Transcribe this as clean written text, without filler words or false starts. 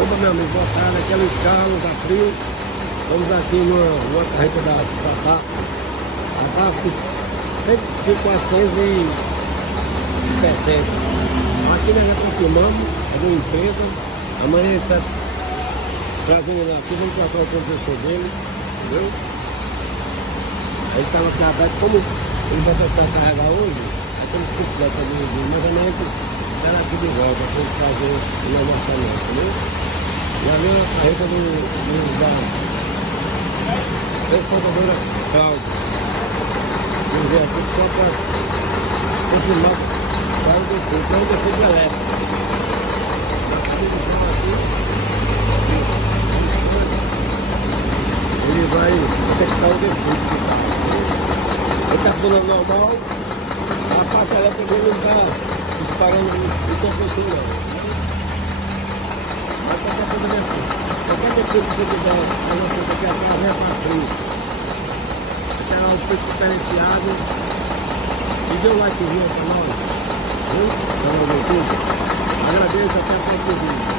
Opa, meu amigo, boa tarde, aqui é Luiz Carlos, da Frio. Estamos aqui numa carreta da TAP. A TAP 105 a 160. Aqui nós já confirmamos, é de uma empresa. Amanhã ele está trazendo ele aqui, vamos trocar o professor dele, entendeu? Ele estava atrasado, como ele vai precisar carregar hoje, aí temos que dar essa dividida, mas amanhã ela aqui de volta, para ele fazer o negociamento, entendeu? Já viu a carreta da transportadora Cláudio. Vamos ver aqui só para confirmar qual é o defeito elétrico. Ele vai detectar o defeito. Ele está funcionando normal, a parte elétrica não está disparando o compressor não. Qualquer defeito que você tiver, alguma coisa aqui atrás, vem para frente. Aquela hora foi diferenciado. E dê um likezinho para nós. Viu? Para o YouTube. Agradeço, até a próxima vídeo.